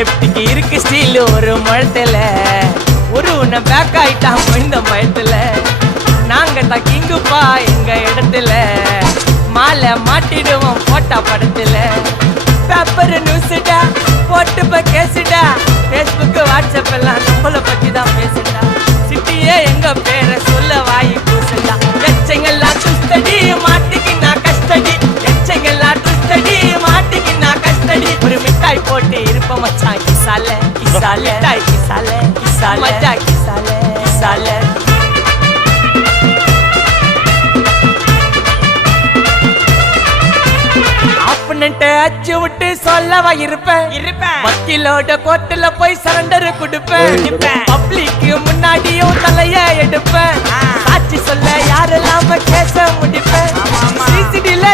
லெப்டிக்கு இருக்கு ஸ்டீல் ஒரு முழத்துல ஒரு உன்னை பேக் ஆயிட்டான் இந்த பயத்துல நாங்க தான் கிங்குப்பா எங்க இடத்துல மாலை மாட்டிடுவோம் போட்டா படத்துல பேப்பர் நியூஸ்டா போட்டு கேசுடா Facebook வாட்ஸ்அப் எல்லாம் நம்மள பத்தி தான் பேசுடா சிட்டியே எங்க பேரை சொல்ல வாய் பூசுடா எச்சங்கெல்லாம் துஸ்தடி மாட்டிக்கு நான் கஷ்டடி எச்சங்கெல்லாம் துஸ்தடி மாட்டிக்கு நான் கஷ்டடி ஒரு மிட்டாய் போட்டு இருப்ப மச்சான் கிசால கிசால மிட்டாய் கிசால கிசால மச்சா கிசால கிசால அச்சு விட்டு சொல்லவா இருப்பேன் வக்கீலோட கோர்ட்டுல போய் சரண்டர் கொடுப்பேன் பப்ளிக் முன்னாடியும் தலைய எடுப்பேன் சாட்சி சொல்ல யாரெல்லாம் கேச முடிப்பேன் சிசிடில